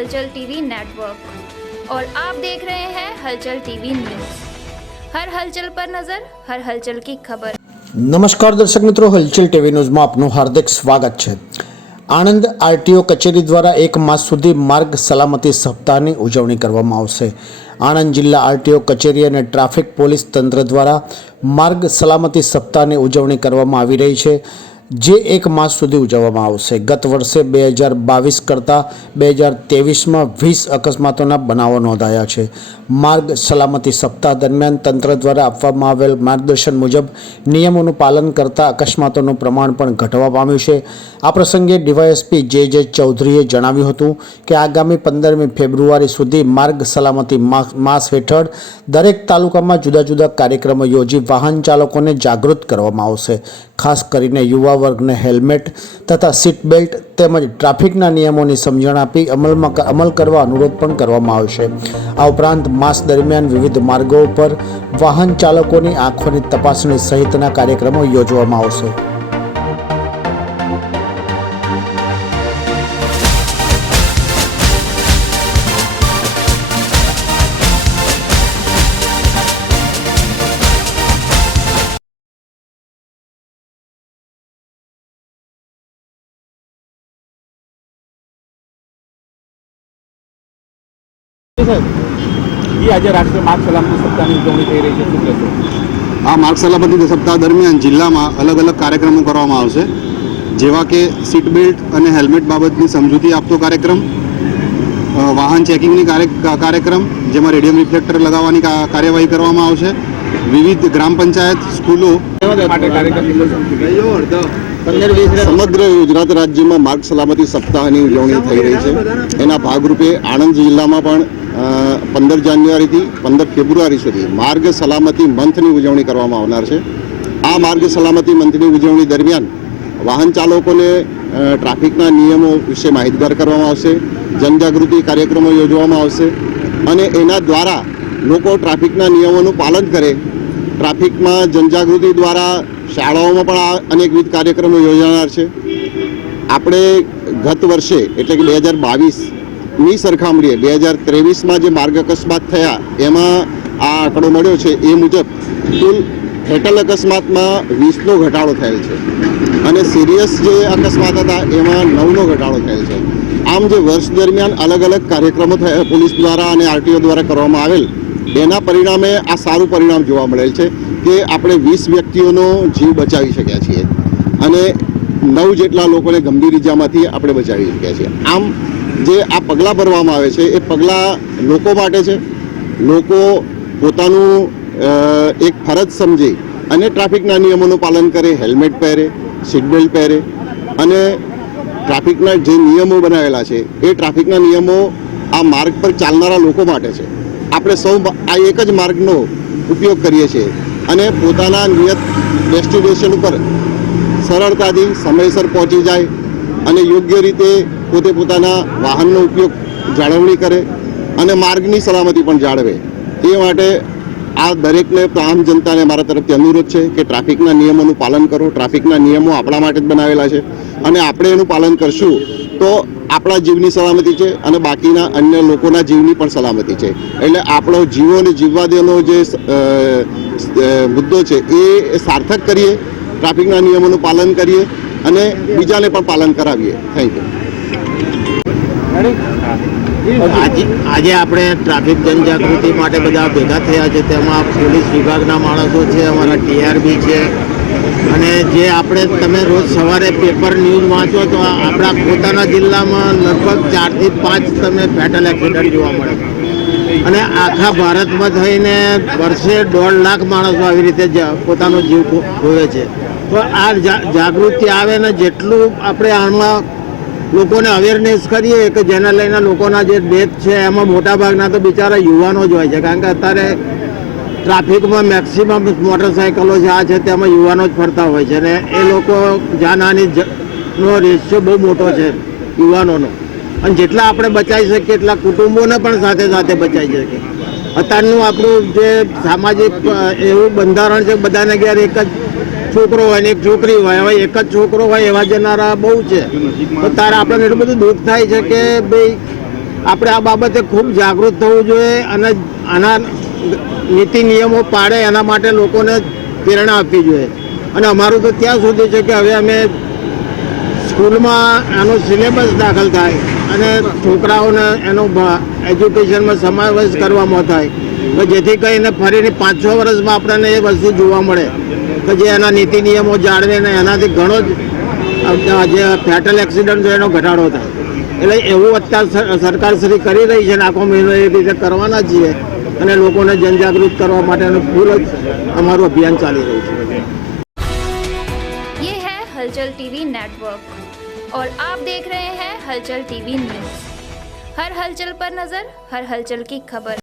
हलचल TV network और आप देख रहे हैं हलचल टीवी न्यूज हर हलचल पर नजर हर हलचल की खबर નમસ્કાર દર્શક મિત્રો હલચલ ટીવી ન્યૂઝમાં આપનું હાર્દિક સ્વાગત છે આણંદ આરટીઓ કચેરી દ્વારા એક માસ સુધી માર્ગ સલામતી સપ્તાહની ઉજવણી કરવામાં આવશે આણંદ જિલ્લા આરટીઓ કચેરી અને ટ્રાફિક પોલીસ તંત્ર દ્વારા માર્ગ સલામતી સપ્તાહની ઉજવણી કરવામાં આવી રહી છે જે એક માસ સુધી ઉજવવામાં આવશે. ગત વર્ષે બે હજાર બાવીસ કરતાં બે હજાર ત્રેવીસમાં વીસ અકસ્માતોના બનાવો નોંધાયા છે. માર્ગ સલામતી સપ્તાહ દરમિયાન તંત્ર દ્વારા આપવામાં આવેલ માર્ગદર્શન મુજબ નિયમોનું પાલન કરતા અકસ્માતોનું પ્રમાણ પણ ઘટવા પામ્યું છે. આ પ્રસંગે ડીવાયએસપી જે જે ચૌધરીએ જણાવ્યું હતું કે આગામી પંદરમી ફેબ્રુઆરી સુધી માર્ગ સલામતી માસ હેઠળ દરેક તાલુકામાં જુદા જુદા કાર્યક્રમો યોજી વાહન ચાલકોને જાગૃત કરવામાં આવશે. ખાસ કરીને યુવા વર્ગને હેલ્મેટ તથા સીટ બેલ્ટ તેમજ ટ્રાફિકના નિયમોની સમજણ આપી અમલમાં અમલ કરવા અનુરોધ પણ કરવામાં આવશે. આ ઉપરાંત માસ દરમિયાન વિવિધ માર્ગો પર વાહન ચાલકોની આંખોની તપાસણી સહિતના કાર્યક્રમો યોજવામાં આવશે. સાહેબ? આજે રાષ્ટ્રીય માર્ગ સલામતી સપ્તાહની ઉજવણી થઈ રહી છે શું કહેશો આ માર્ગ સલામતી સપ્તાહ દરમિયાન જિલ્લામાં અલગ અલગ કાર્યક્રમો કરવામાં આવશે. જેવા કે સીટ બેલ્ટ અને હેલ્મેટ બાબતની સમજૂતી આપતો કાર્યક્રમ વાહન ચેકિંગની કાર્યક્રમ જેમાં રેડિયમ રિફ્લેક્ટર લગાવવાની કાર્યવાહી કરવામાં આવશે. વિવિધ ગ્રામ પંચાયત સ્કૂલો. સમગ્ર ગુજરાત રાજ્યમાં માર્ગ સલામતી સપ્તાહની ઉજવણી થઈ રહી છે. એના ભાગરૂપે આણંદ જિલ્લામાં પણ પંદર જાન્યુઆરીથી પંદર ફેબ્રુઆરી સુધી માર્ગ સલામતી મંથની ઉજવણી કરવામાં આવનાર છે. આ માર્ગ સલામતી મંથની ઉજવણી દરમિયાન વાહન ચાલકોને ટ્રાફિકના નિયમો વિશે માહિતગાર કરવામાં આવશે, જનજાગૃતિ કાર્યક્રમો યોજવામાં આવશે અને એના દ્વારા લોકો ટ્રાફિકના નિયમોનું પાલન કરે. ટ્રાફિકમાં જનજાગૃતિ દ્વારા શાળાઓમાં પણ આ અનેકવિધ કાર્યક્રમો યોજાનાર છે. આપણે ગત વર્ષે, એટલે કે બે હજાર બાવીસની સરખામણીએ બે હજાર ત્રેવીસમાં જે માર્ગ અકસ્માત થયા, એમાં આ આંકડો મળ્યો છે, એ મુજબ કુલ ફેટલ અકસ્માતમાં વીસનો ઘટાડો થયેલ છે. અને સિરિયસ જે અકસ્માત હતા, એમાં નવનો ઘટાડો થયેલ છે. આમ જે વર્ષ દરમિયાન અલગ અલગ કાર્યક્રમો પોલીસ દ્વારા અને આરટીઓ દ્વારા કરવામાં આવેલ, એના પરિણામે આ સારું પરિણામ જોવા મળેલ છે કે આપણે વીસ વ્યક્તિઓનો જીવ બચાવી શક્યા છીએ. અને નવ જેટલા લોકોને ગંભીર ઇજામાંથી આપણે બચાવી શક્યા છીએ. આમ જે આ પગલાં ભરવામાં આવે છે, એ પગલાં લોકો માટે છે. લોકો પોતાનું એક ફરજ સમજી અને ટ્રાફિકના નિયમોનું પાલન કરે, હેલ્મેટ પહેરે સીટબેલ્ટ પહેરે અને ટ્રાફિકના જે નિયમો બનાવેલા છે, એ ટ્રાફિકના નિયમો આ માર્ગ પર ચાલનારા લોકો માટે છે. આપણે સૌ આ એક જ માર્ગનો ઉપયોગ કરીએ છીએ અને પોતાના નિયત ડેસ્ટિનેશન ઉપર સરળતાથી સમયસર પહોંચી જાય અને યોગ્ય રીતે પોતે પોતાના વાહનનો ઉપયોગ જાળવણી કરે અને માર્ગની સલામતી પણ જાળવે. એ માટે આ દરેકને આમ જનતાને મારા તરફથી અનુરોધ છે કે ટ્રાફિકના નિયમોનું પાલન કરો. ટ્રાફિકના નિયમો આપણા માટે જ બનાવેલા છે અને આપણે એનું પાલન કરશું તો આપણા જીવની સલામતી છે અને બાકીના અન્ય લોકોના જીવની પણ સલામતી છે. એટલે આપણો જીવોને જીવવા દેવાનો જે મુદ્દો છે એ સાર્થક કરીએ, ટ્રાફિકના નિયમોનું પાલન કરીએ અને બીજાને પણ પાલન કરાવીએ. થેન્ક યુ આજે આપણે ટ્રાફિક જનજાગૃતિ માટે બધા ભેગા થયા છે. તેમાં પોલીસ વિભાગના માણસો છે, અમારા ટીઆરબી છે. અને જે આપણે તમે રોજ સવારે પેપર ન્યૂઝ વાંચો તો આપણા પોતાના જિલ્લામાં લગભગ ચારથી પાંચ તમે ફેટલ એક્સિડન્ટ જોવા મળે. અને આખા ભારતમાં થઈને વર્ષે દોઢ લાખ માણસો આવી રીતે પોતાનો જીવ ખોવે છે. તો આ જાગૃતિ આવે ને જેટલું આપણે આમાં લોકોને અવેરનેસ કરીએ કે જેને લઈને લોકોના જે ડેથ છે, એમાં મોટાભાગના તો બિચારા યુવાનો જ હોય છે. કારણ કે અત્યારે ટ્રાફિકમાં મેક્સિમમ મોટરસાયકલો જે આ છે, તેમાં યુવાનો જ ફરતા હોય છે. અને એ લોકો જાનહાની જ- નો રેશિયો બહુ મોટો છે, યુવાનોનો. અને જેટલા આપણે બચાવી શકીએ, એટલા કુટુંબોને પણ સાથે સાથે બચાવી શકીએ. અત્યારનું આપણું જે સામાજિક એવું બંધારણ છે, બધાને ઘેર એક જ છોકરો હોય ને એક છોકરી હોય, હવે એક જ છોકરો હોય એવા જનારા બહુ છે. તો તારે આપણને એટલું બધું દુઃખ થાય છે કે ભાઈ આપણે આ બાબતે ખૂબ જાગૃત થવું જોઈએ અને આના નીતિ નિયમો પાડે એના માટે લોકોને પ્રેરણા આપવી જોઈએ. અને અમારું તો ત્યાં સુધી છે કે હવે અમે સ્કૂલમાં આનો સિલેબસ દાખલ થાય અને છોકરાઓને એનો એજ્યુકેશનમાં સમાવેશ કરવામાં થાય. જેથી કરીને ફરીને પાંચ છ વર્ષમાં આપણને એ વસ્તુ જોવા મળે. કે જે એના નીતિ નિયમો જાળવે ને એનાથી ઘણો જ અ, જે ફેટલ એક્સિડન્ટ છે એનો ઘટાડો થાય એટલે એવું અત્યારે સરકાર શ્રી કરી રહી છે ને આખો મહિનો એ રીતે કરવાના જ છીએ અને લોકોને જનજાગૃત કરવા માટેનું ફૂલ જ અમારું અભિયાન ચાલી રહ્યું છે ये है हलचल टीवी नेटवर्क और आप देख रहे हैं हलचल टीवी न्यूज हर हलचल पर नजर हर हलचल की खबर